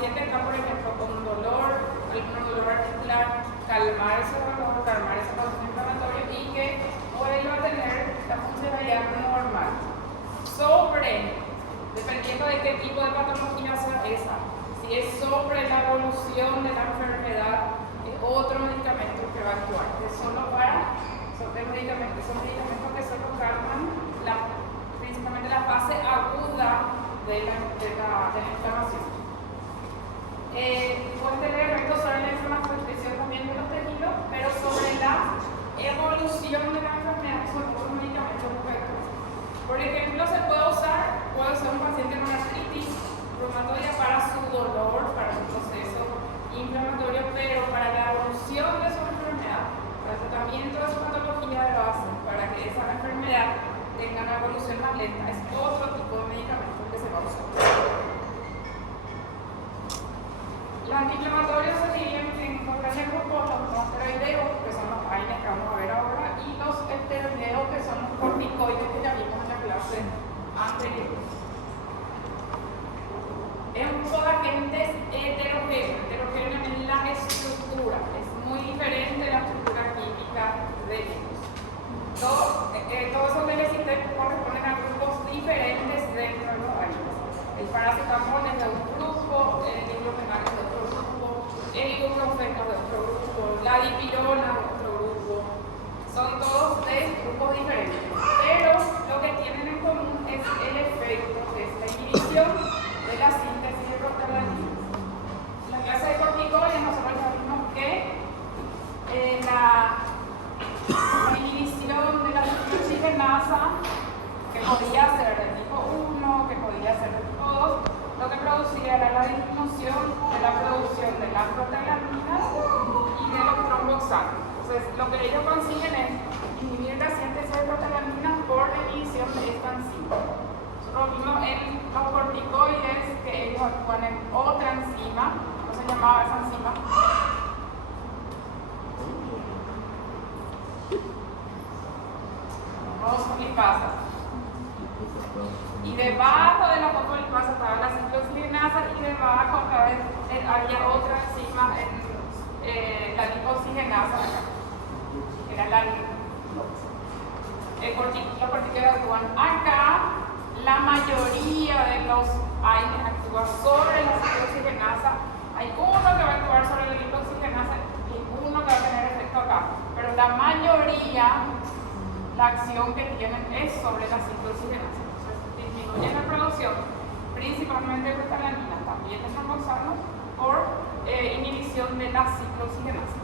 paciente está, por ejemplo, con un dolor, algún dolor articular, calmar ese dolor, calmar ese proceso inflamatorio y que vuelva a tener la funcionalidad normal. Dependiendo de qué tipo de patología sea esa, si es sobre la evolución de la enfermedad, es otro medicamento que va a actuar. Es solo son medicamentos que solo calman principalmente la fase aguda de la inflamación. Pueden tener efectos sobre la inflamación también de los tejidos, pero sobre la evolución de la enfermedad son otros medicamentos efectos. Por ejemplo, puede usar un paciente con artritis reumatoidea para su dolor, para su proceso inflamatorio, pero para la evolución de su enfermedad, para el tratamiento de su patología de base, para que esa enfermedad tenga una evolución más lenta, es otro tipo de medicamento que se va a usar. Los antiinflamatorios se dividen en dos grandes grupos, los no esteroideos, que son los AINES que vamos a ver ahora, y los esteroideos, que son los corticoides que ya vimos en la clase anterior. Es un tipo de agentes heterogéneo en la estructura, es muy diferente la estructura química de ellos. Todos esos que les cité corresponden a grupos diferentes dentro de los AINES. El paracetamol es de un grupo, el diclofenac es de otro grupo, el ibuprofeno de otro grupo, la dipirona de otro grupo. Son todos de grupos diferentes, pero lo que tienen en común es el efecto, que es la inhibición de la síntesis de prostaglandinas. En la clase de corticoides nosotros ya vimos que la inhibición de la ciclooxigenasa, que podía ser del tipo 1, que podía ser del tipo 2, lo que producía era la disminución de la producción de las prostaglandinas y de los tromboxanos. Entonces, lo que ellos consiguen es inhibir la síntesis de prostaglandinas por inhibición de esta enzima. Nosotros vimos en los corticoides que ellos actúan en otra enzima, ¿cómo se llamaba esa enzima? Fosfolipasa. Y debajo de la fosfolipasa estaba la ciclooxigenasa y debajo otra vez había otra enzima en la lipoxigenasa acá, que era la los corticoides actúan acá. La mayoría de los AINES actúa sobre la ciclooxigenasa. Hay uno que va a actuar sobre la lipoxigenasa y uno que va a tener efecto acá, pero la mayoría, la acción que tienen es sobre la ciclooxigenasa. Entonces disminuyen la producción principalmente de prostaglandinas, también de tromboxanos, por inhibición de la ciclooxigenasa.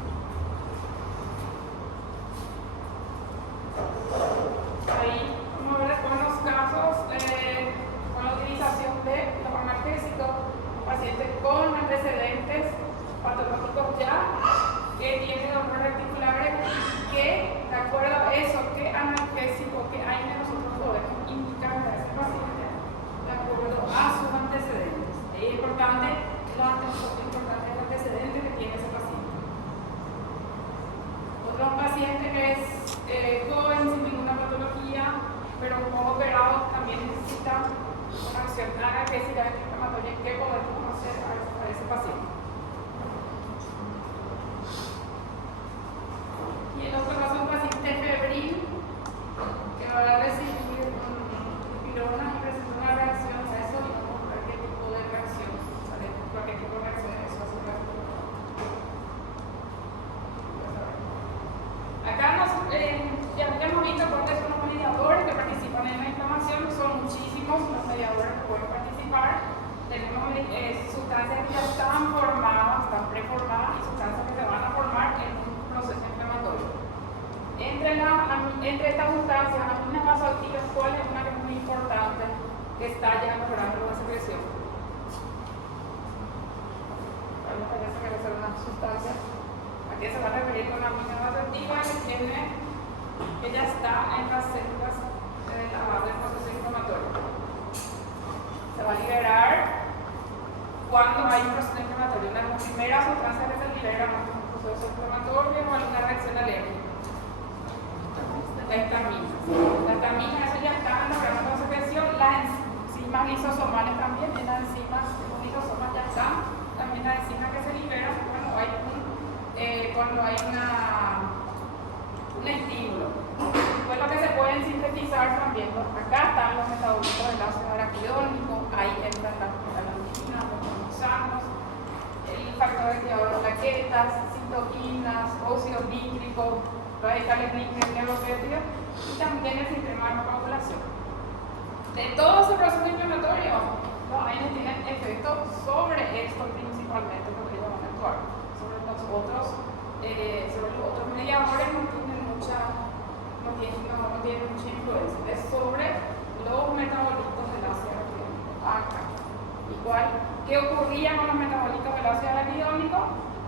Ahí vamos a ver después los casos con la utilización de los analgésicos, pacientes con antecedentes patológicos ya, que tienen dolores articulares y que, de acuerdo a eso, qué analgésico, qué AINE nosotros podemos indicar a ese paciente de acuerdo a sus antecedentes. Es importante el antecedente que tiene ese paciente. Otro paciente que es joven, sin ninguna patología, pero un poco operado, también necesita una acción analgésica antiinflamatoria. ¿Qué podemos hacer a ese paciente? Y en otro caso, un paciente febril que va a recibir dipirona y presenta una reacción a eso, y vamos a ver qué tipo de reacción sale, qué tipo de reacción eso hace. Acá ya hemos visto cuáles son los mediadores que participan en la inflamación. Son muchísimos los mediadores que pueden participar. Tenemos sustancias que ya están formadas, están preformadas, y sustancias que se van a formar en un proceso inflamatorio. Entre estas sustancias, las aminas vasoactivas, ¿cuál es una que es muy importante que está ya mejorando la secreción? ¿Cuál nos parece que va a ser una sustancia? ¿A qué se va a referir con la amina vasoactiva? Que ya está en las células de la base del proceso inflamatorio. Se va a liberar cuando hay un proceso inflamatorio. Una de las primeras sustancias que se liberan en un proceso inflamatorio o alguna reacción alérgica. La histamina. La histamina, eso ya está en la órganos de secreción. Las enzimas lisosomales también, en las enzimas, los lisosomas ya están la enzima que se libera cuando hay un estímulo. Pues lo que se pueden sintetizar también, ¿no? Acá están los metabolitos del ácido araquidónico, ahí entran las protealandinas, los tranexanos, el factor activador de plaquetas, citoquinas, óxido nítrico, radicales libres, neuropéptidos y también el sistema de coagulación. De todo ese proceso inflamatorio, los AINES tienen efecto sobre esto principalmente, porque ellos van a actuar. Sobre los otros mediadores no tienen mucha influencia. Es sobre los metabolitos del ácido araquidónico. Acá. Igual, ¿qué ocurría con los metabolitos del ácido araquidónico?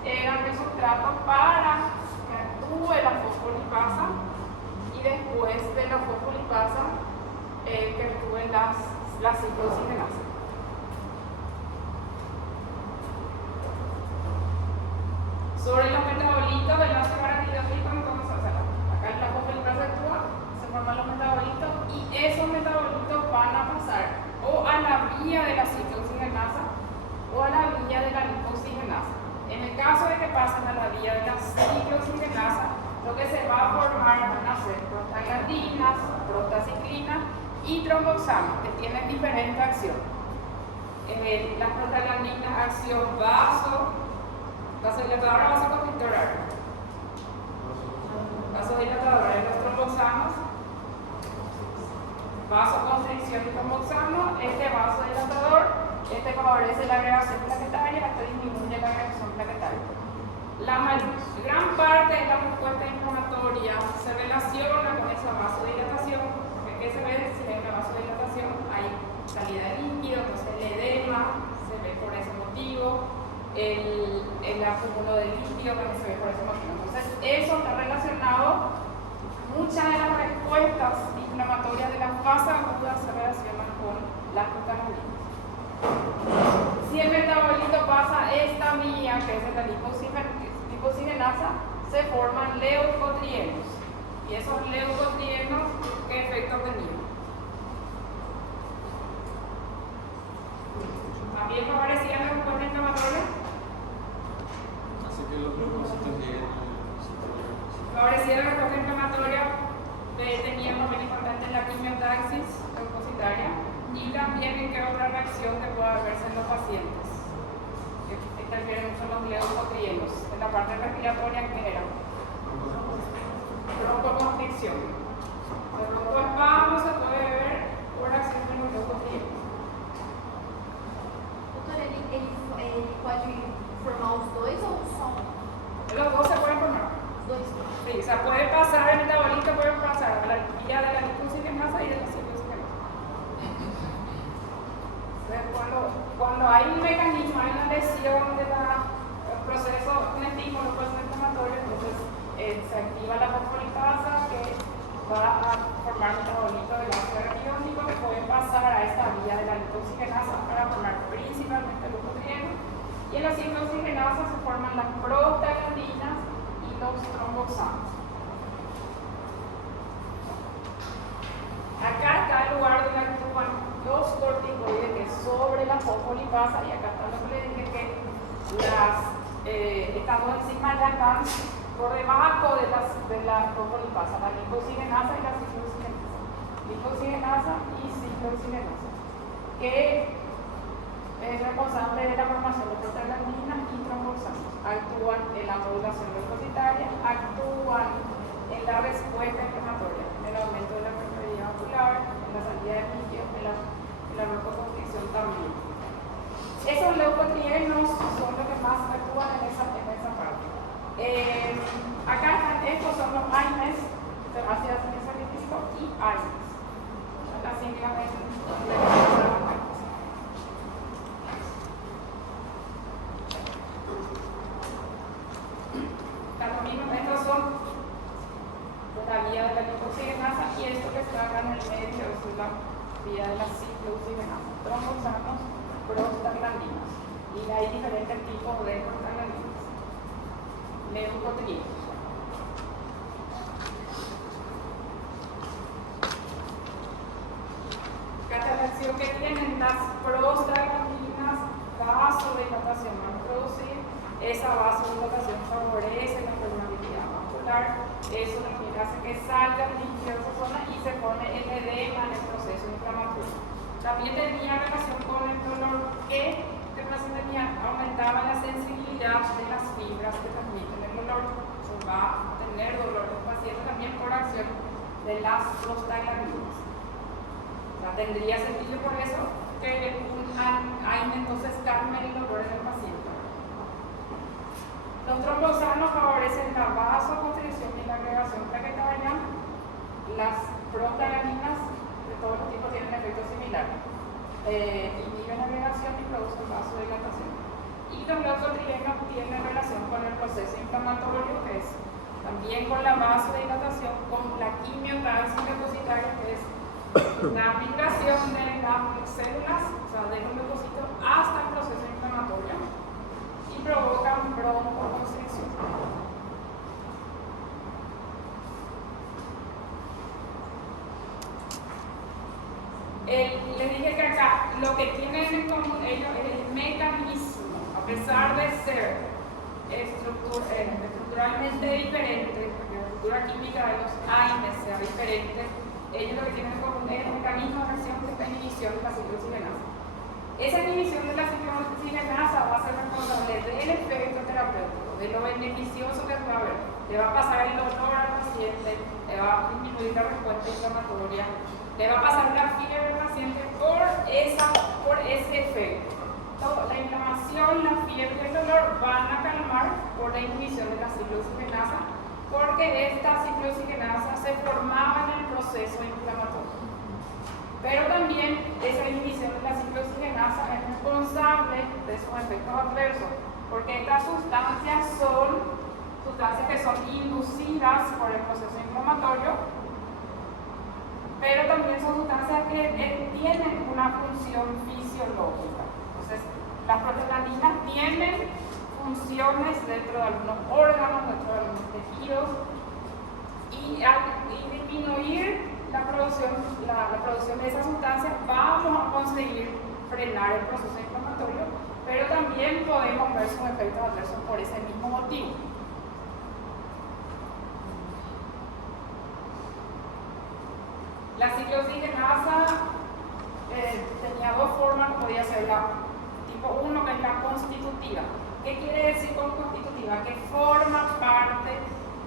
Eran el sustrato para que actúe la fosfolipasa y después de la fosfolipasa que actúen las ciclooxigenasas. Sobre los metabolitos del ácido araquidónico, entonces, acá en la fosfolipasa actúa, se forman los metabolitos y esos metabolitos van a pasar o a la vía de la ciclooxigenasa o a la vía de la lipoxigenasa. En el caso de que pasen a la vía de la ciclooxigenasa, lo que se va a formar van a ser prostaglandinas, prostaciclinas y tromboxanos, que tienen diferente acción. Las prostaglandinas, acción vasodilatadora, vasoconstrictora. Vasodilatadora de los tromboxanos, vasoconstricción y tromboxano. Este vasodilatador, favorece la agregación plaquetaria, este disminuye la agregación plaquetaria. La gran parte de la respuesta inflamatoria se relaciona con esa vasodilatación, porque ¿qué se ve? Si hay una vasodilatación, hay salida de líquido, entonces el edema se ve por ese motivo, el acúmulo de líquido también se ve por ese motivo. Entonces eso está relacionado, muchas de las respuestas inflamatorias de la fase aguda se relacionan con las prostaglandinas. Si el metabolito pasa esta vía, que es la lipoxigenasa, se forman leucotrienos. ¿Y esos leucotrienos qué efecto tenían? ¿También favorecían la respuesta inflamatoria? Así que los leucocitos lleguen favorecían la respuesta inflamatoria, tenían un papel importante en la quimiotaxis leucocitaria y también en qué otra reacción que pueda verse en los pacientes. Interfieren mucho los leucotrienos. En la parte respiratoria, ¿qué era? Broncoconstricción. El broncoespasmo se puede ver por acción de los leucotrienos. Doutor, ele pode formar os dois ou só um? Los dos se pueden formar. Os dois? Sí, o sea, puede pasar el metabolito, puede pasar a la vía de la lipoxigenasa y de la ciclooxigenasa. Cuando hay un mecanismo, hay una lesión del proceso, un estímulo, un proceso inflamatorio, entonces se activa la fosfolipasa que va a formar metabolitos del ácido araquidónico que pueden pasar a esta vía de la lipoxigenasa para formar principalmente leucotrienos. Y en la ciclooxigenasa se forman las prostaglandinas y los tromboxanos. Acá está el lugar donde actúan los corticoides, que es sobre la fosfolipasa, y acá está lo que le dije que estas dos enzimas ya están por debajo de la fosfolipasa, la lipoxigenasa y la ciclooxigenasa. Lipoxigenasa y ciclooxigenasa, que es responsable de la formación de prostaglandinas y tromboxanos. Actúan en la modulación leucocitaria, actúan en la respuesta inflamatoria, en el aumento de la permeabilidad ocular, en la salida de líquido, en la broncoconstricción también. Esos leucotrienos son los que más actúan en esa parte. Acá están, estos son los AINES, ácido salicílico y AINES. Las siglas estos son la vía de la lipoxigenasa y esto que está acá en el medio es la vía de la ciclooxigenasa. Tromboxanos, prostaglandinas. Y hay diferentes tipos de prostaglandinas. Leucotrienos. Acá está la acción que tienen las prostaglandinas, vasodilatación, van a producir esa vasodilatación favorece la permeabilidad vascular, eso hace que salga el líquido de esa zona y se pone el edema en el proceso inflamatorio. También tenía relación con el dolor que el paciente tenía, aumentaba la sensibilidad de las fibras que transmiten el dolor. Se va a tener dolor el paciente también por acción de las prostaglandinas. O sea, tendría sentido por eso que un AINE entonces calme el dolor en el paciente. Los trombosanos favorecen la vasoconstricción y la agregación plaquetaria. Las prostaglandinas de todos los tipos tienen efectos similares. Inhiben la agregación y producen vasodilatación. Y los leucotrienos tienen relación con el proceso inflamatorio, que es también con la vasodilatación, con la quimiotaxis depositaria, que es la migración de las células, o sea, de los leucocitos hasta el proceso inflamatorio y provocan broncoconstricción. Les dije que acá lo que tienen en común ellos es el mecanismo, a pesar de ser estructuralmente diferente, porque la estructura química de los AINES sea diferente, ellos lo que tienen en común es el mecanismo de acción que está en inhibición de la ciclooxigenasa. Esa inhibición de la ciclooxigenasa va a ser responsable del efecto terapéutico, de lo beneficioso que va a haber. Le va a pasar el dolor al paciente, le va a disminuir la respuesta inflamatoria, le va a pasar la fiebre al paciente por ese efecto. La inflamación, la fiebre y el dolor van a calmar por la inhibición de la ciclooxigenasa, porque esta ciclooxigenasa se formaba en el proceso inflamatorio. Pero también esa inhibición de la ciclooxigenasa es responsable de sus efectos adversos, porque estas sustancias son sustancias que son inducidas por el proceso inflamatorio, pero también son sustancias que tienen una función fisiológica. Entonces, las prostaglandinas tienen funciones dentro de algunos órganos, dentro de algunos tejidos, y al disminuir la producción de esas sustancias vamos a conseguir frenar el proceso inflamatorio, pero también podemos ver sus efectos adversos por ese mismo motivo. La ciclooxigenasa tenía dos formas, podía ser la tipo 1, que es la constitutiva. ¿Qué quiere decir con constitutiva? Que forma parte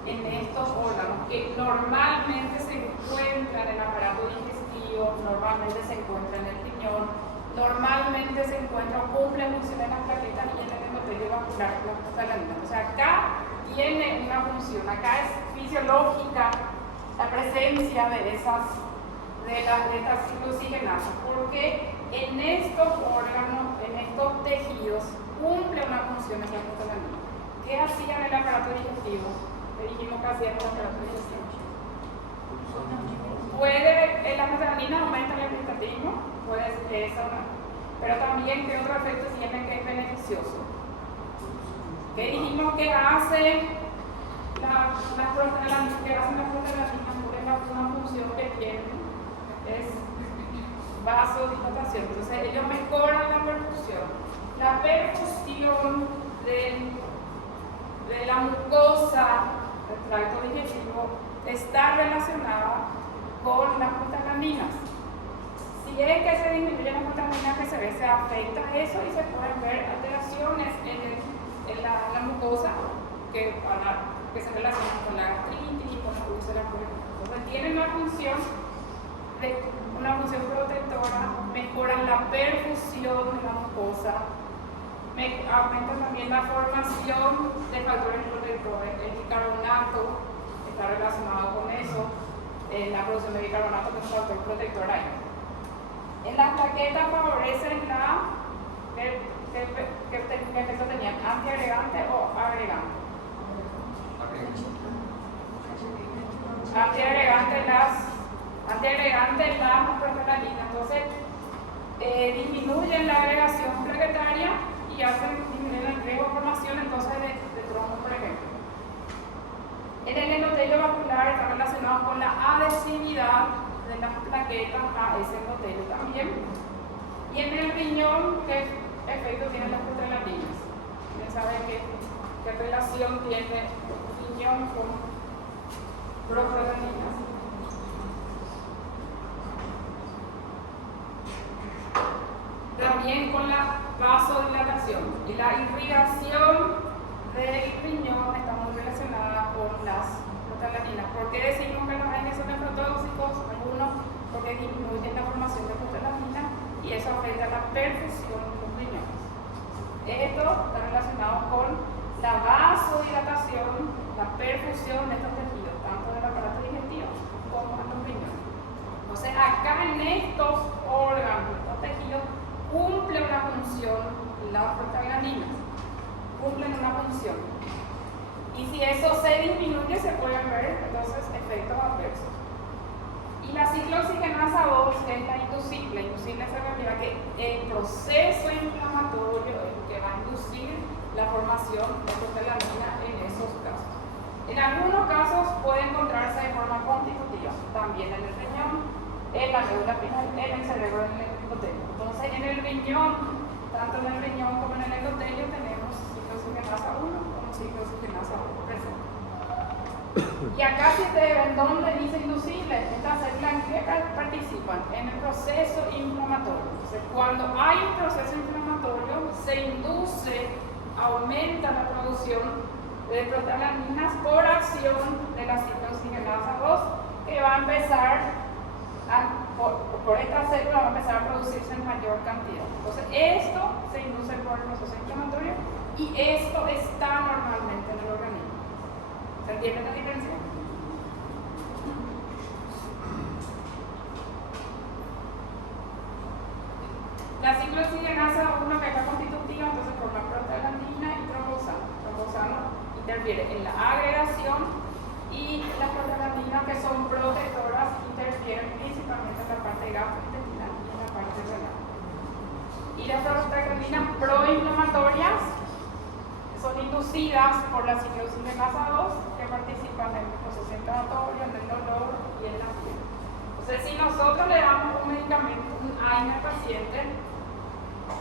en estos órganos que normalmente se encuentran en el aparato digestivo, normalmente se encuentran en el riñón, normalmente se encuentran, cumplen funciones en las plaquetas y en el endotelio vascular, las prostaglandinas. O sea, acá tiene una función, acá es fisiológica la presencia de estas ciclooxigenasas, porque en estos órganos, en estos tejidos, cumple una función en la prostaglandina. ¿Qué hacía en el aparato digestivo? Le dijimos que hacía en el aparato digestivo. La prostaglandina aumenta el epistatismo, puede ser esa, pero también que otro efecto tiene que es beneficioso. ¿Qué dijimos que hace las prostaglandinas? Una función que tienen es vasodilatación. Entonces ellos mejoran la perfusión. La perfusión de la mucosa del tracto digestivo está relacionada con las prostaglandinas. Si es que se disminuyen las prostaglandinas que se ve, se afecta eso y se pueden ver alteraciones en la mucosa que se relacionan con la gastritis y con la úlceras. Entonces tienen una función protectora, mejoran la perfusión de la mucosa, aumentan también la formación de factores protectores. El bicarbonato está relacionado con eso, la producción de bicarbonato que es un factor protector ahí. En las plaquetas favorecen ¿qué efecto tenían? ¿Antiagregante o agregante? Antiagregante las prostaglandinas. Entonces disminuyen la agregación plaquetaria y disminuyen el riesgo de formación entonces de trombos, por ejemplo. En el endotelio vascular está relacionado con la adhesividad de las plaquetas a ese endotelio también. Y en el riñón, ¿qué efecto tienen las prostaglandinas? quién sabe qué relación tiene riñón con prostaglandinas. También con la vasodilatación y la irrigación del riñón está muy relacionada con las prostaglandinas. ¿Por qué decimos que los AINE son nefrotóxicos? Algunos, porque disminuyen la formación de prostaglandina y eso afecta la perfusión de los riñones. Esto está relacionado con la vasodilatación, la perfusión de estos tejidos, tanto del aparato digestivo como en los riñones. Entonces, acá en estos órganos, estos tejidos, cumple una función las prostaglandinas, cumplen una función. Y si eso se disminuye, se pueden ver entonces efectos adversos. Y la ciclooxigenasa 2 es la inducible se refiere a que el proceso inflamatorio es el que va a inducir la formación de prostaglandina en esos casos. En algunos casos puede encontrarse de forma constitutiva, también en el riñón, en la médula espinal, en el cerebro, en el endotelio. Entonces, en el riñón, tanto en el riñón como en el endotelio, tenemos ciclooxigenasa 1 como ciclooxigenasa 2 presente. Y acá si te ven dónde dice inducible, estas células que participan en el proceso inflamatorio. Entonces, cuando hay un proceso inflamatorio, se induce, aumenta la producción de prostaglandinas por acción de la ciclooxigenasa 2, que va a empezar por esta célula va a empezar a producirse en mayor cantidad. Entonces, esto se induce por el proceso inflamatorio y esto está normalmente en el organismo. ¿Se entiende la diferencia? La ciclooxigenasa 1 que es la constitutiva, entonces forma prostaglandina y trombosano. Trombosano interfiere en la agregación y las prostaglandinas que son protectoras interfieren principalmente en la parte gastrointestinal y en la parte renal. Y las prostaglandinas proinflamatorias son inducidas por la ciclooxigenasa 2 que participan en el proceso inflamatorio, en el dolor y en la fiebre. Entonces, si nosotros le damos un medicamento, un AINE al paciente,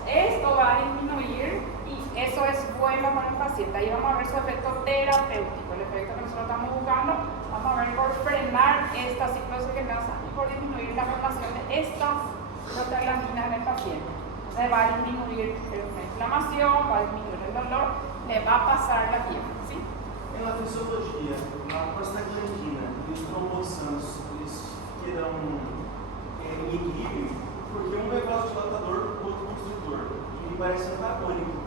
esto va a disminuir y eso es bueno para el paciente. Ahí vamos a ver su efecto terapéutico, el efecto que nosotros estamos buscando. Vamos a ver por frenar esta ciclooxigenasa y por disminuir la formación de estas prostaglandinas en el paciente. Entonces va a disminuir la inflamación, va a disminuir el dolor, le va a pasar la fiebre. ¿Sí? En la fisiologia, a prostaglandina e os trombosanos, eles terão equilíbrio, porque um é vasodilatador, o outro constritor, e me parece antagônico.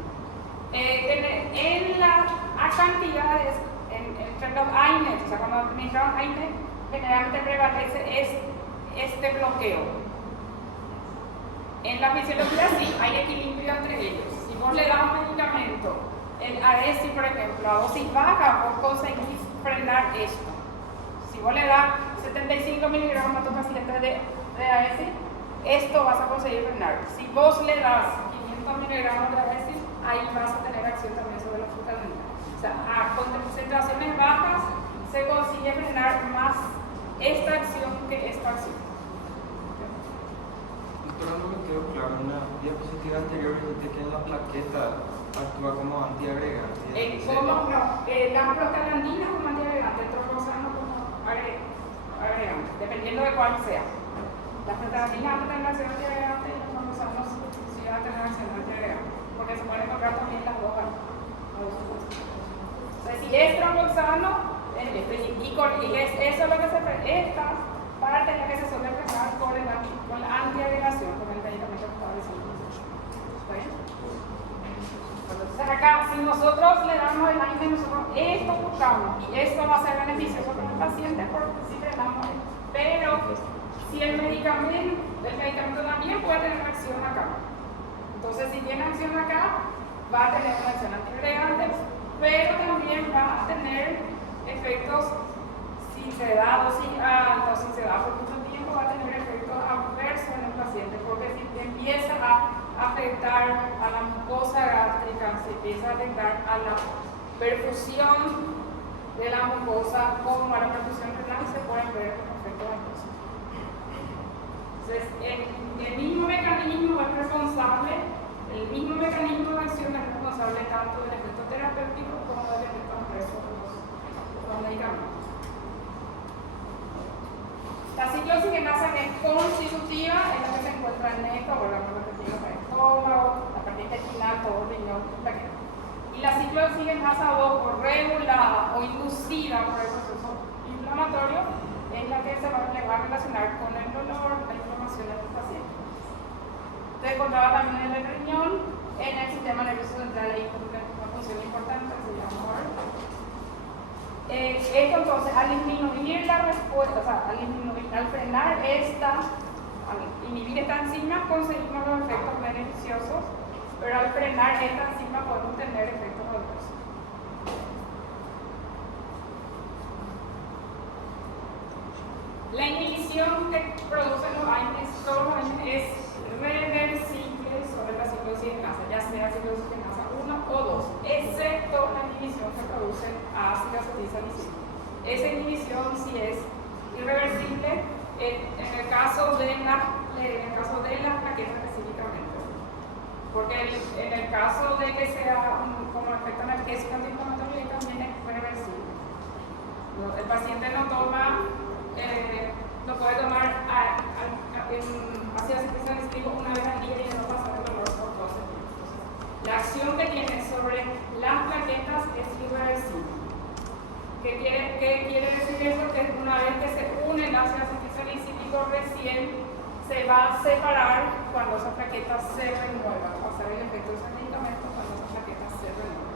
En las cantidades, entre los AINES, o sea, cuando administramos AINES, generalmente prevalece este bloqueo. En la fisiología sí, hay equilibrio entre ellos. Si vos le das un medicamento, el AESI, por ejemplo, a dosis baja, vos conseguís frenar esto. Si vos le das 75 miligramos a tu paciente de AESI, esto vas a conseguir frenar. Si vos le das 500 miligramos de AESI, ahí vas a tener acción también sobre la prostaglandina. O sea, a concentraciones bajas se consigue frenar más esta acción que esta acción. Doctora, no me quedó claro, en una diapositiva anterior dijiste que en la plaqueta actúa como antiagregante. ¿Cómo no? La prostaglandina como antiagregante, el trombosano como agregante, dependiendo de cuál sea. La prostaglandina va a tener acción antiagregante y los trombosanos sí van a tener acción antiagregante, porque se pueden encontrar también las dos. Entonces, si es trombosano, eso es lo que se estas partes las que se suelen empezar con la antiagregación, con el medicamento que estaba diciendo. ¿Está bien? Entonces acá, si nosotros le damos el AINE, nosotros esto buscamos y esto va a ser beneficioso para el paciente porque si frenamos esto. Pero si el medicamento también puede tener acción acá. Entonces, si tiene acción acá, va a tener una acción antiagregante, pero también va a tener efectos, si se da dosis alta o si se da por mucho tiempo, va a tener efectos adversos en el paciente, porque si empieza a afectar a la mucosa gástrica, se empieza a afectar a la perfusión de la mucosa como a la perfusión renal, se pueden ver los efectos adversos. Entonces, el mismo mecanismo es responsable El mismo mecanismo de acción es responsable tanto del efecto terapéutico como del efecto adverso de los medicamentos. La ciclooxigenasa que es constitutiva es la que se encuentra en el órgano repetido para el estómago, la parte intestinal, todo el riñón, plaqueta. Y la ciclooxigenasa 2, o regulada o inducida por el proceso inflamatorio, es la que le va a relacionar con el dolor, la inflamación del paciente. Se encontraba también en el riñón, en el sistema nervioso central, ahí cumple una función importante, se llama ahora. Esto entonces, al disminuir la respuesta, o sea, al frenar al inhibir esta enzima, conseguimos los efectos beneficiosos, pero al frenar esta enzima podemos tener efectos adversos. La inhibición que producen los AINES es reversible sobre la ciclooxigenasa, ya sea ciclooxigenasa 1 o 2, excepto la inhibición que produce ácido acetilsalicílico. Esa inhibición sí es irreversible en el caso de las plaquetas específicamente, porque en el caso de que sea como efecto analgésico antiinflamatorio también es reversible. El paciente no puede tomar ácido acetilsalicílico una vez al día y no pasar el dolor por 12 minutos. La acción que tiene sobre las plaquetas es irreversible. ¿Qué quiere decir eso? Que una vez que se une el ácido acetilsalicílico recién se va a separar cuando esas plaquetas se renuevan, va a ser el efecto de ese medicamento cuando esas plaquetas se renuevan.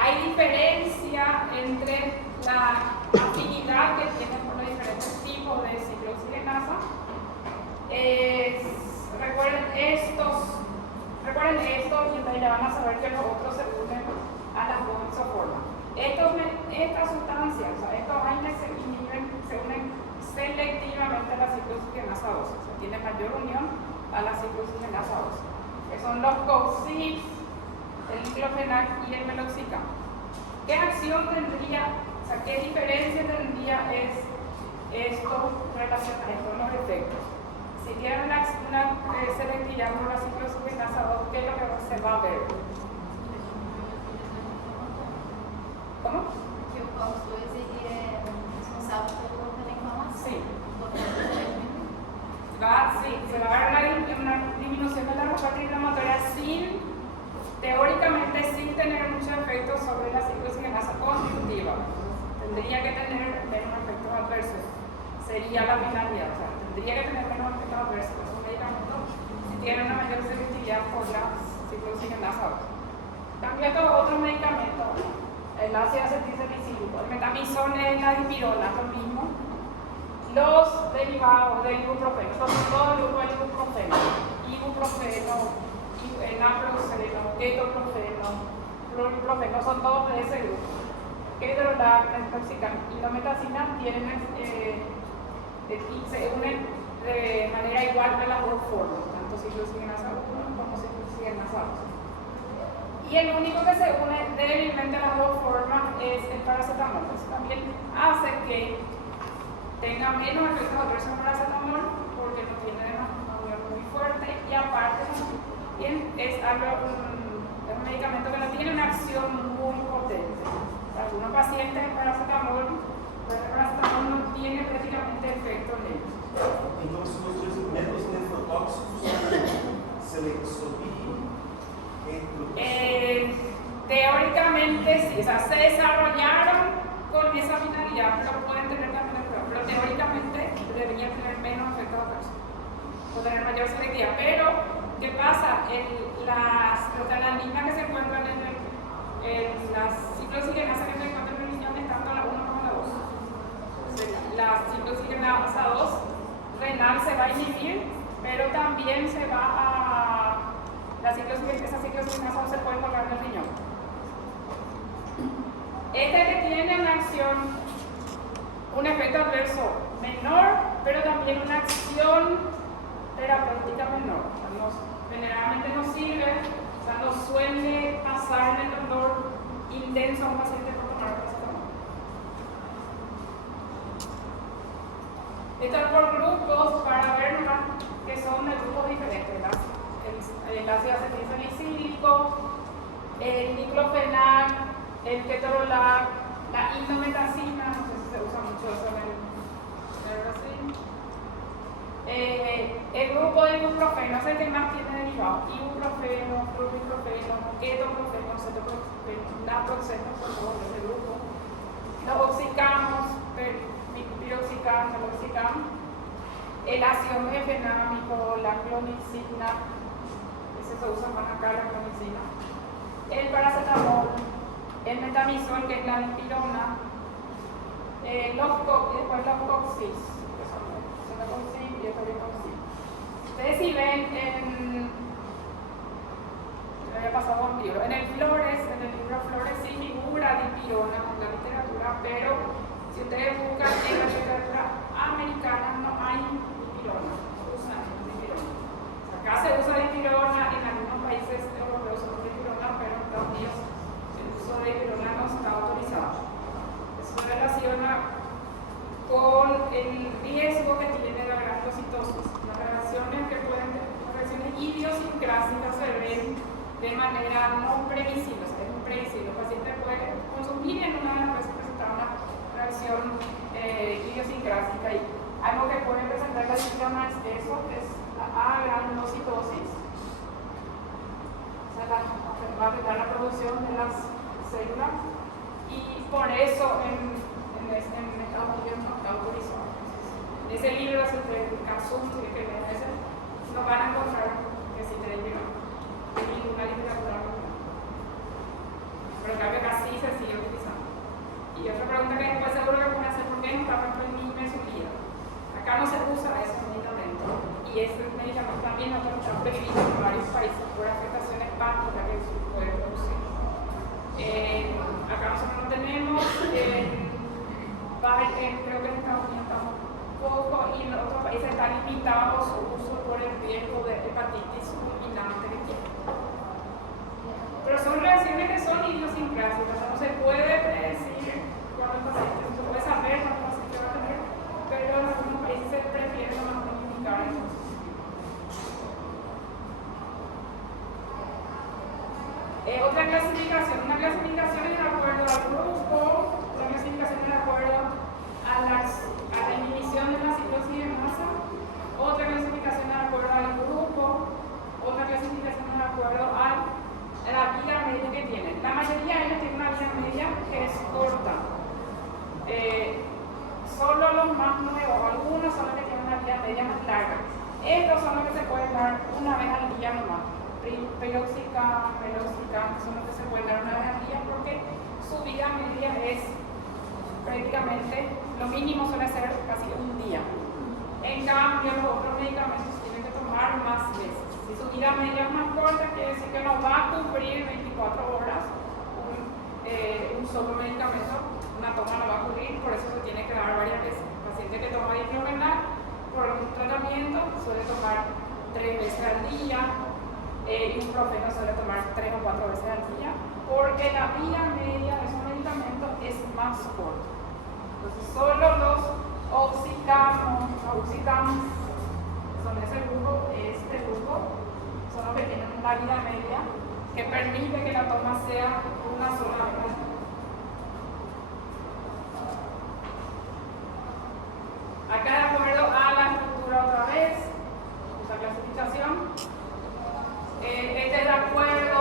Hay diferencia entre la afinidad que tienen por los diferentes tipos de ciclooxigenasa. Recuerden esto y entonces ya van a saber que los otros se unen a las dos isoformas. Estas sustancias, o sea, estos AINES se unen selectivamente a la ciclooxigenasa 2, o sea, tienen mayor unión a la ciclooxigenasa 2, que son los COX-6, el diclofenac y el meloxicam. ¿Qué acción tendría, o sea, qué diferencia tendría esto relacionado con los efectos? Si tienen una selectividad por la ciclooxigenasa 2, ¿qué es lo que se va a ver? ¿Cómo? Que o COX-2 ele é responsável pela inflamação. Sí. Se va a ver una disminución de la respuesta inflamatoria teóricamente sin tener mucho efecto sobre la ciclooxigenasa constitutiva. Tendría que tener menos efectos adversos. Sería la finalidad. O sea, tendría que tener menos efectos adversos de esos medicamentos si tienen una mayor selectividad por la ciclooxigenasa 2. También estos otros medicamentos, el ácido acetilsalicílico, el metamizol, la dipirona, lo mismo. Los derivados del ibuprofeno, todo el grupo del ibuprofeno, naproxeno, ketoprofeno, clorprofeno, son todos de ese grupo. Ketorolac, meloxicam y la metacina se unen de manera igual a las dos formas, tanto ciclooxigenasa 1 como ciclooxigenasa 2. Y el único que se une débilmente a las dos formas es el paracetamol. Eso también hace que tenga menos efectos adversos el paracetamol porque no tiene una unión muy fuerte y aparte es un medicamento que no tiene una acción muy potente. Algunos pacientes el paracetamol no tiene prácticamente efecto en ellos. Então, se os dois métodos nefrotóxicos teóricamente sí, o sea, se desarrollaron con esa finalidad, pero pueden tener también efectos, pero teóricamente deberían tener menos efectos adversos o tener mayor selectividad. Pero, ¿qué pasa? Los analinas que se encuentran en las ciclooxigenasa que se encuentran en el riñón están tanto la 1 como la 2. La ciclooxigenasa 2 renal se va a inhibir, pero también se va a esa ciclooxigenasa se puede colgar en el riñón. Este que tiene una acción, un efecto adverso menor, pero también una acción terapéutica menor. O sea, generalmente no sirve, o sea, no suele pasar en el dolor intenso a un paciente por tomar paracetamol. Esto es por grupos para ver qué que son de grupos diferentes, el ácido acetilsalicílico, el diclofenac, el ketorolac, la indometacina, no sé si se usa mucho eso en el Brasil. El grupo de ibuprofeno es el que más tiene derivados: ibuprofeno, flurbiprofeno, ketoprofeno, cetoprofeno, naproxeno, son todos de ese grupo. Los oxicamos, piroxicam, meloxicam, el ácido mefenámico, la clonicina, ese se usa más acá, la clonicina, el paracetamol, el metamizol, que es la dipirona, después los coxis, que son la coxis y el coxis. Ustedes si ven había pasado un libro, en el libro Flores sí figura dipirona en la literatura, pero si ustedes buscan en la literatura americana no hay dipirona, no usan dipirona. Acá se usa dipirona, en algunos países europeos se usa dipirona, pero en Estados Unidos el uso de dipirona no está autorizado. Eso se relaciona con el riesgo que tiene la granulocitosis. Las reacciones idiosincrásicas se ven de manera no previsible, o sea, es imprevisible. El paciente puede consumir en una vez presentar una reacción idiosincrásica, y algo que puede presentar la dipirona es eso, que es la agranulocitosis, o sea, va a afectar la producción de las células, y por eso en Estados Unidos no está autorizado. En ese libro, el Capsum, que lean ese, no van a encontrar que si te dipirona en ninguna literatura mundial. Pero en cambio acá sí se sigue utilizando. Y otra pregunta que después seguro que pueden hacer: ¿por qué no está prohibido en su vida? Acá no se usa ese medicamento, y ese medicamento también no está prohibido en varios países por afectación hepática que se puede producir. Acá nosotros no tenemos, creo que en Estados Unidos estamos poco, y en otros países está limitado su uso por el riesgo de hepatitis fulminante que tiene. Pero son reacciones que son idiosincrásicas, no se puede predecir cuándo el paciente, no se puede saber cuándo el paciente va a tener, pero en algunos países se prefiere más comunicar eso. Otra clasificación, una clasificación es de acuerdo al grupo, otra clasificación es de acuerdo a la inhibición de la ciclosidinasa, otra clasificación es de acuerdo al grupo, otra clasificación es de acuerdo a la vida media que tienen. La mayoría de ellos tienen una vida media que es corta. Solo los más nuevos, algunos son los que tienen una vida media más larga. Estos son los que se pueden dar una vez al día nomás. Piroxicam, meloxicam, son los que se pueden dar una vez al día, porque su vida media es prácticamente, lo mínimo suele ser casi un día. En cambio, los otros medicamentos tienen que tomar más veces. Si su vida media es más corta, quiere decir que no va a cubrir 24 horas un solo medicamento, una toma no va a cubrir, por eso se tiene que dar varias veces. El paciente que toma diclofenac por un tratamiento suele tomar 3 veces al día, y un ibuprofeno suele tomar 3 o 4 veces al día, porque la vida media de esos medicamentos es más corta. Entonces, solo los oxicam, son ese grupo, este grupo, son los que tienen una vida media que permite que la toma sea una sola vez. Acá, de acuerdo a la estructura otra vez, esta clasificación, este es de acuerdo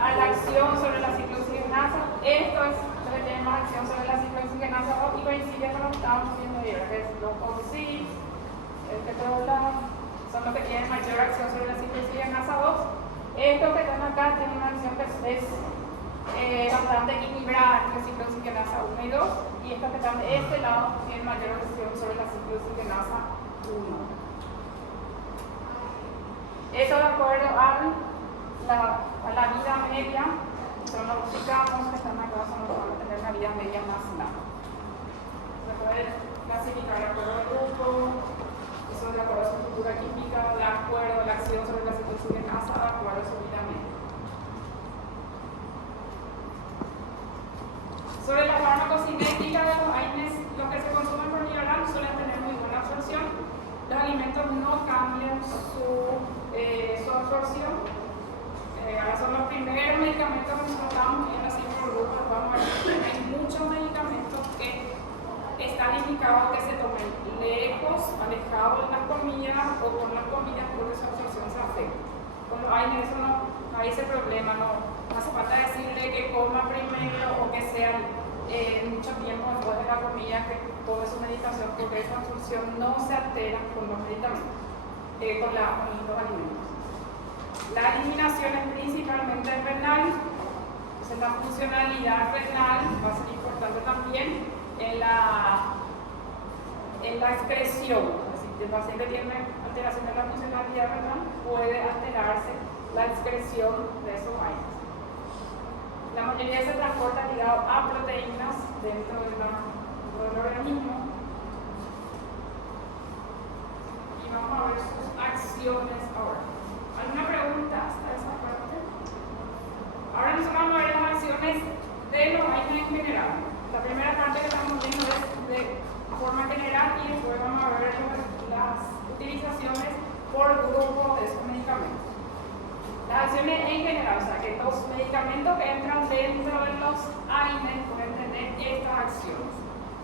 a la acción sobre la ciclooxigenasa. Esto es lo que tiene más acción sobre la ciclooxigenasa y coincide con lo que estábamos viendo ayer, que es los oxis, el ketorolac, son los que tienen mayor acción sobre la ciclooxigenasa 2. Estos que están acá tienen una acción que es bastante equilibrada entre ciclooxigenasa 1 y 2, y estos que están de este lado tienen mayor acción sobre la ciclooxigenasa 1. Eso de acuerdo a la vida media, son los oxicamos que están acá, son los que van a tener una vida media más larga. Se puede clasificar de acuerdo al grupo, eso de acuerdo a su estructura química, de acuerdo a la acción sobre la ciclooxigenasa, de acuerdo a su vida media. Sobre la farmacocinética de los AINES, los que se consumen por vía oral suelen tener muy buena absorción. Los alimentos medicamentos no cambian su absorción. Ahora son los primeros medicamentos que nosotros damos en la grupo. Vamos a ver que hay muchos medicamentos que están indicados que se tomen lejos, alejados de las comillas o con las comillas porque su absorción se afecta. Cuando hay eso no hay ese problema, no hace falta decirle que coma primero o que sea mucho tiempo después de la comilla que tome su medicación porque esa absorción no se altera con los medicamentos, con los alimentos. La eliminación es principalmente renal, entonces la funcionalidad renal va a ser importante también en la excreción. Si el paciente tiene alteración de la funcionalidad renal, puede alterarse la excreción de esos aires. La mayoría se transporta ligado a proteínas dentro del organismo. Y vamos a ver sus acciones ahora. ¿Alguna pregunta hasta esa parte? Ahora nosotros vamos a ver las acciones de los AINES en general. La primera parte que estamos viendo es de forma general y después vamos a ver las utilizaciones por grupo de esos medicamentos. Las acciones en general, o sea que los medicamentos que entran dentro de los AINES pueden tener estas acciones.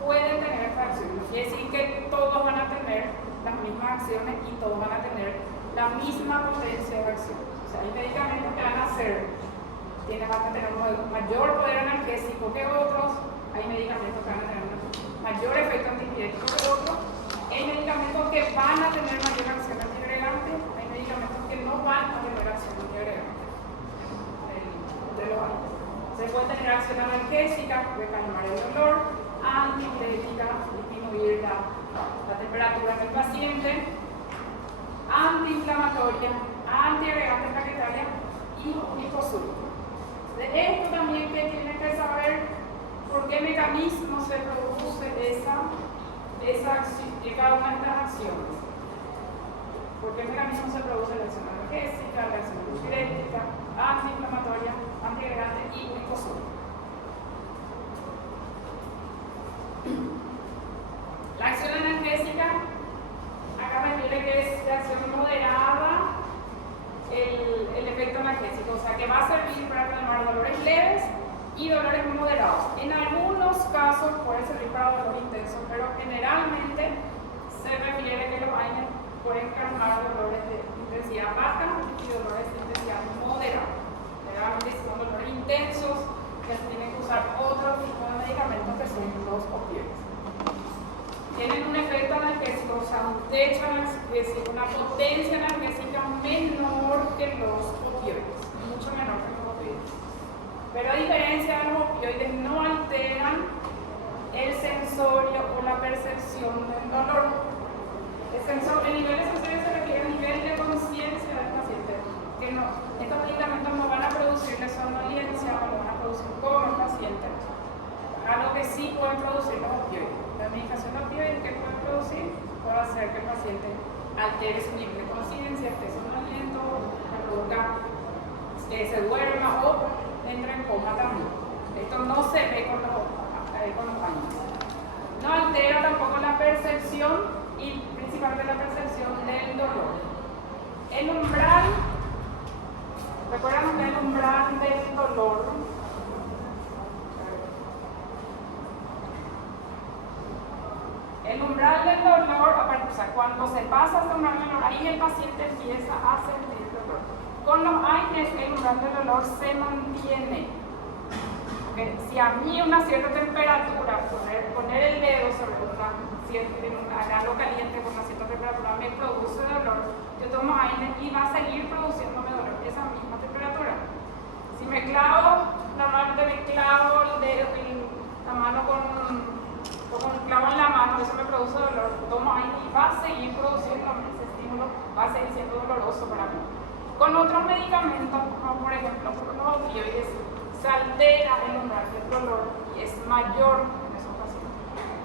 Pueden tener estas acciones, no quiere decir que todos van a tener las mismas acciones y todos van a tener la misma potencia de acción. O sea, hay medicamentos que van a tener un mayor poder analgésico que otros, hay medicamentos que van a tener un mayor efecto antipirético que otros, hay medicamentos que van a tener mayor acción antiagregante, hay medicamentos que no van a tener acción antiagregante. Entre los AINES. Se puede tener acción analgésica, puede calmar el dolor, antipirética, disminuir la temperatura del paciente, antiinflamatoria, antiagregante plaquetaria y liposúrgica. De esto también que tienen que saber por qué mecanismo se produce esa acción, cada una de estas acciones. ¿Por qué mecanismo se produce la acción analgésica, la acción antipirética, antiinflamatoria, antiagregante y liposúrgica? La acción analgésica acá refiere que es de acción moderada el efecto analgésico, o sea que va a servir para calmar dolores leves y dolores moderados. En algunos casos puede servir para dolor intenso, pero generalmente se refiere que los AINES pueden calmar dolores de intensidad baja y dolores de intensidad moderada. Generalmente si son dolores intensos, ya se tienen que usar otro tipo de medicamentos que son los opioides. Tienen un efecto analgésico, o sea, un techo analgésico, una potencia analgésica menor que los opioides, mucho menor que los opioides. Pero a diferencia de los opioides, no alteran el sensorio o la percepción del dolor. El nivel de sensorio se refiere al nivel de conciencia del paciente, que estos medicamentos no van a producirle somnolencia o no van a producir como el paciente, a lo que sí pueden producir los opioides. La medicación de opioides que puede producir puede hacer que el paciente altere su nivel de conciencia, esté somnoliento, se duerma o entre en coma también. Esto no se ve con los AINES. No altera tampoco la percepción y principalmente la percepción del dolor. El umbral, recuerdan que el umbral del dolor o sea, cuando se pasa ese umbral del dolor, ahí el paciente empieza a sentir dolor. Con los AINES el umbral del dolor se mantiene. ¿Okay? Si a mí una cierta temperatura, poner el dedo sobre algo caliente con una cierta temperatura me produce dolor, yo tomo AINES y va a seguir produciéndome dolor esa misma temperatura. Si me clavo, normalmente me clavo el dedo, la mano con un clavo en la mano, eso me produce dolor, tomo AINES y va a seguir produciendo ese estímulo, va a seguir siendo doloroso para mí. Con otros medicamentos, como por ejemplo con los opioides, se altera el umbral del dolor y es mayor en esos pacientes.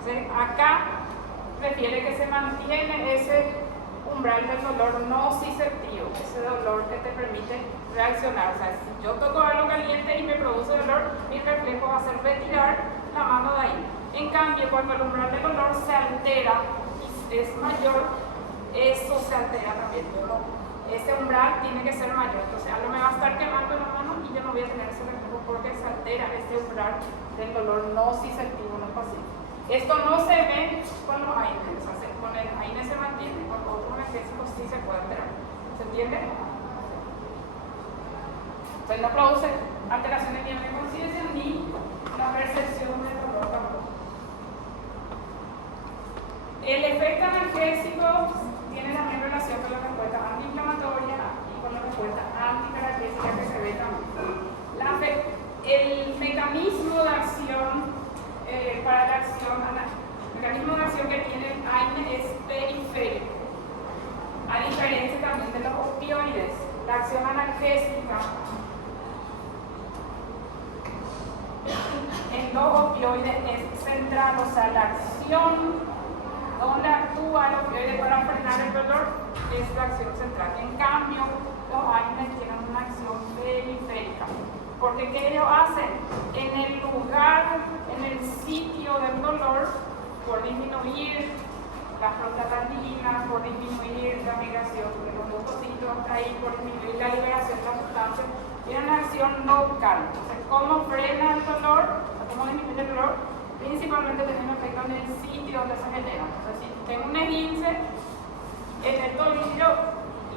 Entonces, acá refiere que se mantiene ese umbral del dolor nociceptivo, ese dolor que te permite reaccionar. O sea, si yo toco algo caliente y me produce dolor, mi reflejo va a ser retirar la mano de ahí. En cambio, cuando el umbral del dolor se altera y es mayor, eso se altera también. Ese umbral tiene que ser mayor, entonces algo me va a estar quemando la mano y yo no voy a tener ese reflejo porque se altera este umbral del dolor nociceptivo no pasivo. Esto no se ve con los AINES, o sea, con el AINE se mantiene, con otros analgésicos sí se puede alterar. ¿Se entiende? Entonces no produce alteraciones ni en la conciencia ni la percepción del dolor tampoco. El efecto analgésico tiene también relación con la respuesta antiinflamatoria y con la respuesta anticaracterística que se ve también. El mecanismo de acción para la acción, el mecanismo de acción que tiene el AINE es periférico, a diferencia también de los opioides. La acción analgésica en los opioides es central, o sea, la acción donde actúa el opioide para frenar el dolor es la acción central. En cambio, los AINES tienen una acción periférica. Porque ¿qué ellos hacen? En el lugar, en el sitio del dolor, por disminuir la prostaglandina, por disminuir la migración de los leucocitos hasta ahí, por disminuir la liberación de la sustancia, tiene una acción local. Entonces, ¿cómo frena el dolor? ¿Cómo disminuye el dolor? Principalmente teniendo efecto en el sitio donde se genera. Entonces, si tengo un esguince en el tobillo,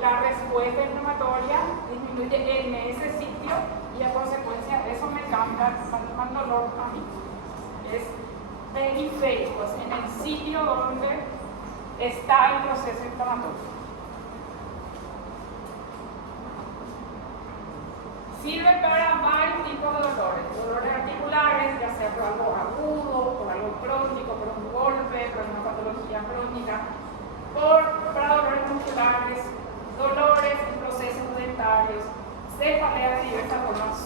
la respuesta inflamatoria disminuye en ese sitio y a consecuencia de eso me cambia el dolor a mí. Es periférico, es en el sitio donde está el proceso inflamatorio. Sirve para varios tipos de dolores. Dolores articulares, ya sea por algo agudo, por algo crónico, por un golpe, por una patología crónica, para dolores musculares, dolores en procesos dentarios, cefalea de diversas formas.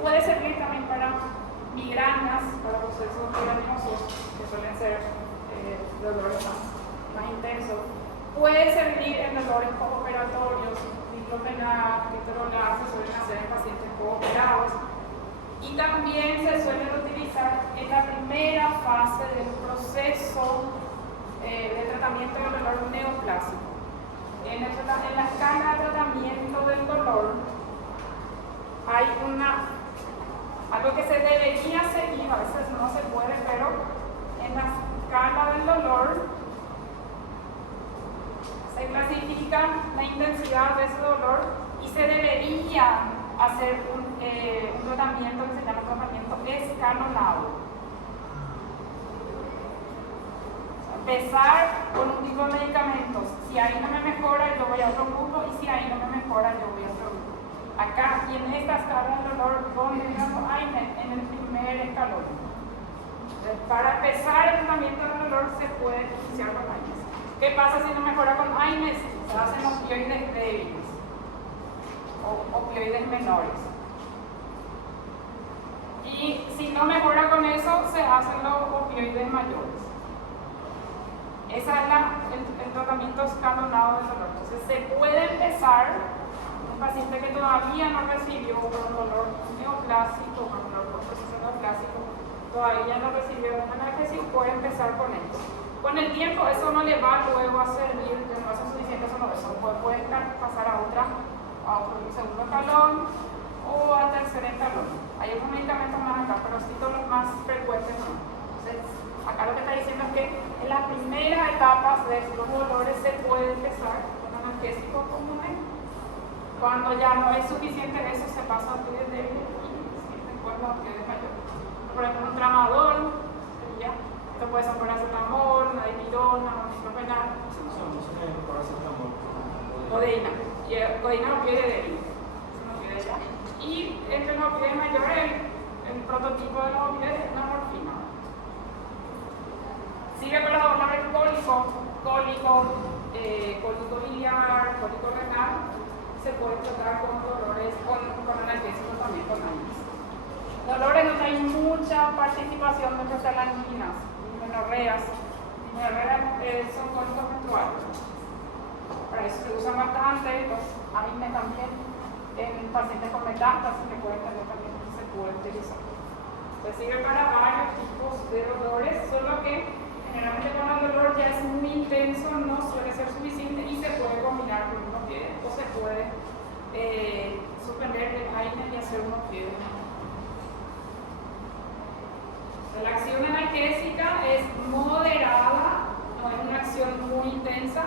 Puede servir también para migrañas, para procesos migrañosos, que suelen ser dolores más intensos. Puede servir en dolores postoperatorios, diclofenac, ketorolac, se suelen hacer en pacientes postoperados. Y también se suelen utilizar en la primera fase del proceso de tratamiento del dolor neoplásico. En la escala de tratamiento del dolor hay algo que se debería seguir, a veces no se puede, pero en la escala del dolor se clasifica la intensidad de ese dolor y se debería hacer un tratamiento que se llama tratamiento escalonado. Empezar con un tipo de medicamentos. Si ahí no me mejora, yo voy a otro grupo, y si ahí no me mejora, yo voy a otro grupo. Acá, y en esta escala del dolor, ¿dónde hay? En el primer escalón. Entonces, para empezar el tratamiento del dolor se puede iniciar con AINES. ¿Qué pasa si no mejora con AINES? Se hacen opioides débiles o opioides menores. Y si no mejora con eso, se hacen los opioides mayores. Ese es el tratamiento escalonado del dolor. Entonces, se puede empezar un paciente que todavía no recibió un dolor neoplásico, un dolor por proceso neoplásico, todavía no recibió un analgésico, puede empezar con esto. Con el tiempo, eso no le va luego a servir, no es suficiente, eso puede pasar a otro segundo escalón o al tercer escalón. Hay otros medicamentos más acá, pero sí todos los más frecuentes no. Entonces, acá lo que está diciendo es que en las primeras etapas de estos dolores se puede empezar con analgésicos comunes. Cuando ya no es suficiente eso, se pasa a opioides débiles y después a opioides mayores. Por ejemplo, un tramadol, sería, esto puede ser paracetamol, una dipirona, un diclofenac. Codeína. Codeína es opioide débil. Y entre los opioides mayores, el prototipo de los opioides es la morfina. Sirve para dolores cólico biliar, cólico renal. Se puede tratar con dolores con analgésicos también con AINES. Dolores donde hay mucha participación de prostaglandinas, dismenorreas. Dismenorreas son cólicos menstruales. Para eso se usan bastante, los AINES también en pacientes con metástasis que pueden tener también se puede utilizar. Se sirve para varios tipos de dolores, solo que generalmente cuando el dolor ya es muy intenso no suele ser suficiente quede, o se puede suspender el AINES y hacer unos pliegos. La acción analgésica es moderada, no es una acción muy intensa.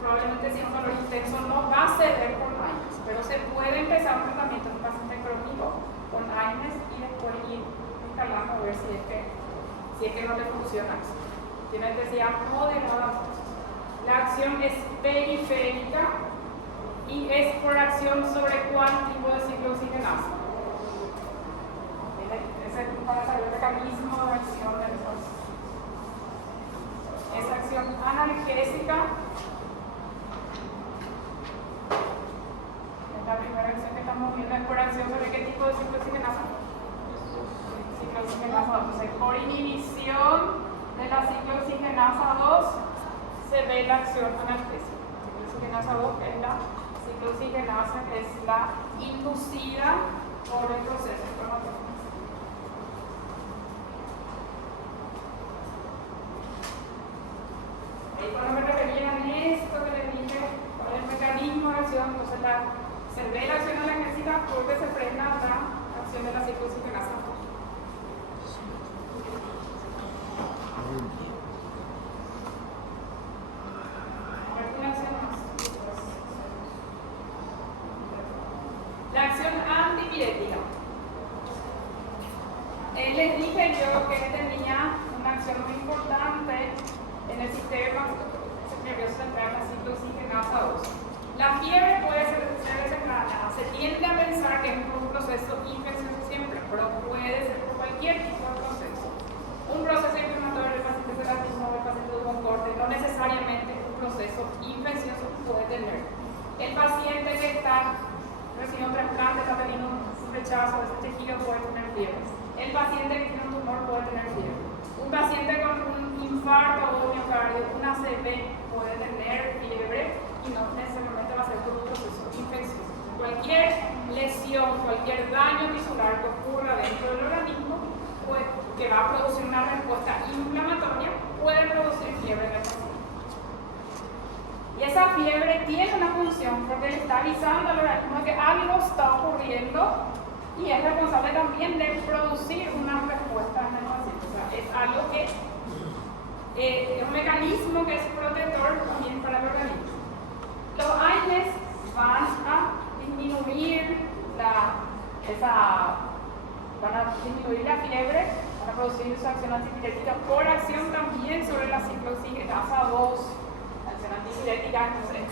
Probablemente si es un dolor intenso no va a ceder con AINES, pero se puede empezar un tratamiento en un paciente crónico con AINES y después ir instalando a ver si es que no le funciona. Tiene necesidad moderada. La acción es periférica y es por acción sobre cuál tipo de ciclo oxigenasa. Ese es para saber el mecanismo de acción del proceso. Es acción analgésica. La primera acción que estamos viendo es por acción sobre qué tipo de ciclo oxigenasa. Ciclo oxigenasa 2. Entonces, por inhibición de la ciclo oxigenasa 2 se ve la acción analgésica. Ciclo oxigenasa 2 es la ciclo oxigenasa que es la inducida por el proceso inflamatorio. Y cuando me refería a esto que les dije, cuál es el mecanismo de acción, entonces se ve la acción analgésica porque se frena la acción de la ciclo oxigenasa 2. La acción antipirética. Les dije yo que tenía una acción muy importante en el sistema nervioso central, la ciclo oxigenasa 2. La fiebre puede ser desencadenada. Se tiende a pensar que es por un proceso infeccioso siempre, pero puede ser por cualquier tipo de proceso. Un proceso inflamatorio del paciente se lastimó, el paciente tuvo un corte, no necesariamente un proceso infeccioso puede tener. El paciente que está recibiendo un trasplante, está teniendo un rechazo de ese tejido, puede tener fiebre. El paciente que tiene un tumor puede tener fiebre. Un paciente con un infarto o un miocardio, una ACV, puede tener fiebre y no necesariamente va a ser por un proceso infeccioso. Cualquier lesión, cualquier daño tisular que ocurra dentro del organismo, que va a producir una respuesta inflamatoria, puede producir fiebre en el paciente. Y esa fiebre tiene una función porque le está avisando al organismo que algo está ocurriendo y es responsable también de producir una respuesta en el paciente. O sea, es algo que es un mecanismo que es protector también para el organismo. Los AINES van a disminuir la fiebre, van a producir su acción antipirética por acción también sobre la ciclo oxigenasa 2. Antipirética, entonces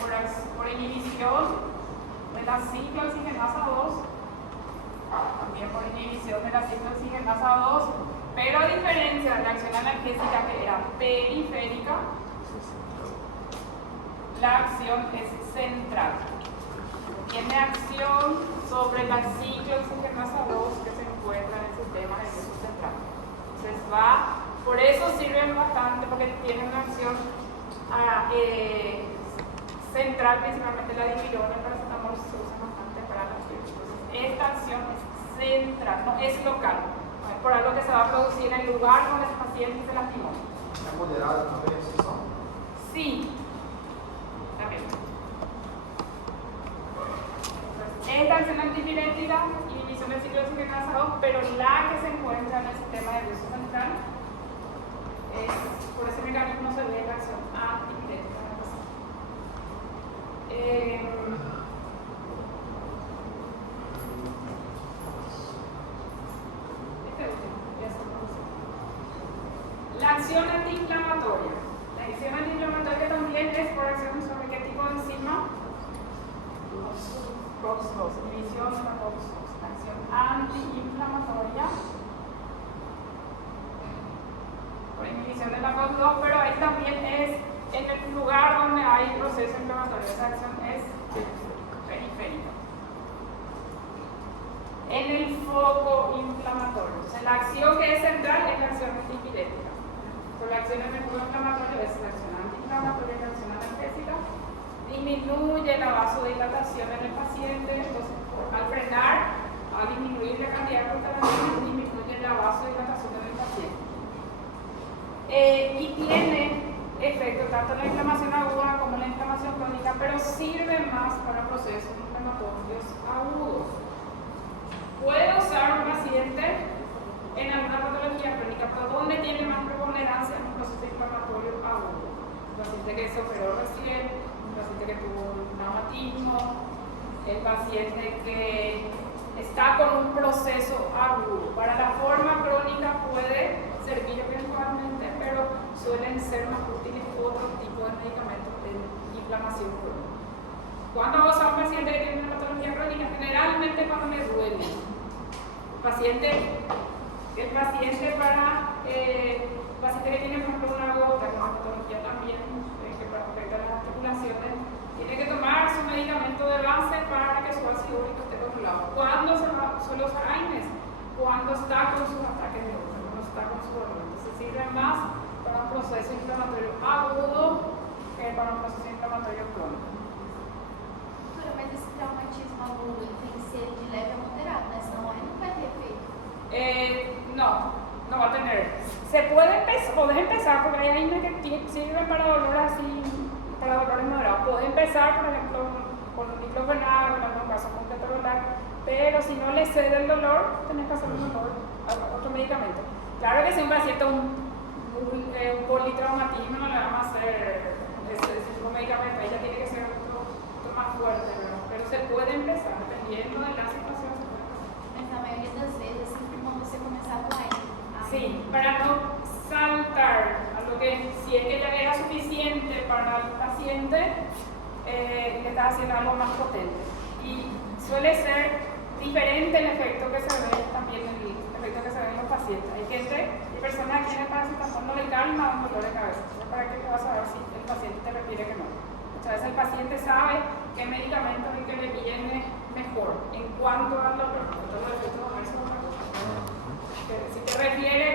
por inhibición de la ciclo oxigenasa 2, también por inhibición de la ciclo oxigenasa 2, pero a diferencia de la acción analgésica que era periférica, la acción es central. Tiene acción sobre la ciclo oxigenasa 2 que se encuentra en el sistema nervioso central. Entonces por eso sirven bastante porque tienen una acción central, principalmente la dipirona, el paracetamol se usa bastante para la fiebre. Esta acción es central, no es local, no es por algo que se va a producir en el lugar donde el paciente se lastimó. ¿Es moderada también esa acción? Sí, también. Esta acción antipirética, inhibición del ciclo oxigenasa 2, pero la que se encuentra en el sistema nervioso central, por ese mecanismo se ve la acción antipirética. La acción antiinflamatoria. La acción antiinflamatoria también es por acción sobre qué tipo de enzima. COX-2, inhibición de la COX-2. La acción antiinflamatoria por inhibición de la COX-2, pero ahí también es en el lugar donde hay proceso inflamatorio. Esa acción es periférica. En el foco inflamatorio. O sea, la acción que es central es la acción antipirética. Por la acción en el foco inflamatorio es la acción antiinflamatoria y la acción analgésica. Disminuye la vasodilatación en el paciente, entonces al frenar, a disminuir la cantidad de prostaglandina, disminuye la vasodilatación en el paciente. Y tiene efecto tanto en la inflamación aguda como en la inflamación crónica, pero sirve más para procesos inflamatorios agudos. Puede usar un paciente en alguna patología crónica, pero ¿dónde tiene más preponderancia en un proceso inflamatorio agudo? Un paciente que se operó recién, un paciente que tuvo un traumatismo, el paciente que está con un proceso agudo. Para la forma crónica puede servir eventualmente, pero suelen ser más útiles otro tipo de medicamentos de inflamación crónica. ¿Cuándo vamos a un paciente que tiene una patología crónica? Generalmente cuando me duele. El paciente que tiene, por ejemplo, una gota, con una patología también que afecta a las articulaciones, tiene que tomar su medicamento de base para que su ácido úrico esté controlado. ¿Cuándo suele usar AINES? Cuando está con sus ataques de gota, cuando está con su dolor. Entonces sirve más para un proceso inflamatorio agudo que para un proceso inflamatorio crónico. Doutora, mas esse traumatismo agudo tem que ser de leve a moderado, né? Senão aí não vai ter efeito. No va a tener. Podés empezar, porque hay AINES que sirven para dolores así, para dolores moderados. Podés empezar, por ejemplo, con un diclofenac, en algún caso con ketorolac, pero si no le cede el dolor, tenés que hacer otro medicamento. Claro que si un paciente un politraumatismo no le vamos a hacer ese tipo de medicamento, ella tiene que ser otro más fuerte, ¿verdad? Pero se puede empezar, dependiendo de la situación. Mas na maioria das vezes, sempre quando você começar com AINES. Sí, para no saltar a lo que si es que ya era suficiente para el paciente, le está haciendo algo más potente. Y suele ser diferente el efecto que se ve también el efecto que se ve en los pacientes. Hay personas que tienen paracetamol no le calma un dolor de cabeza. Entonces, ¿para qué te vas a saber si el paciente te refiere que no? Muchas veces el paciente sabe qué medicamento es el que le viene mejor en cuanto al dolor. Entonces, los efectos son otra cosa. Si te refiere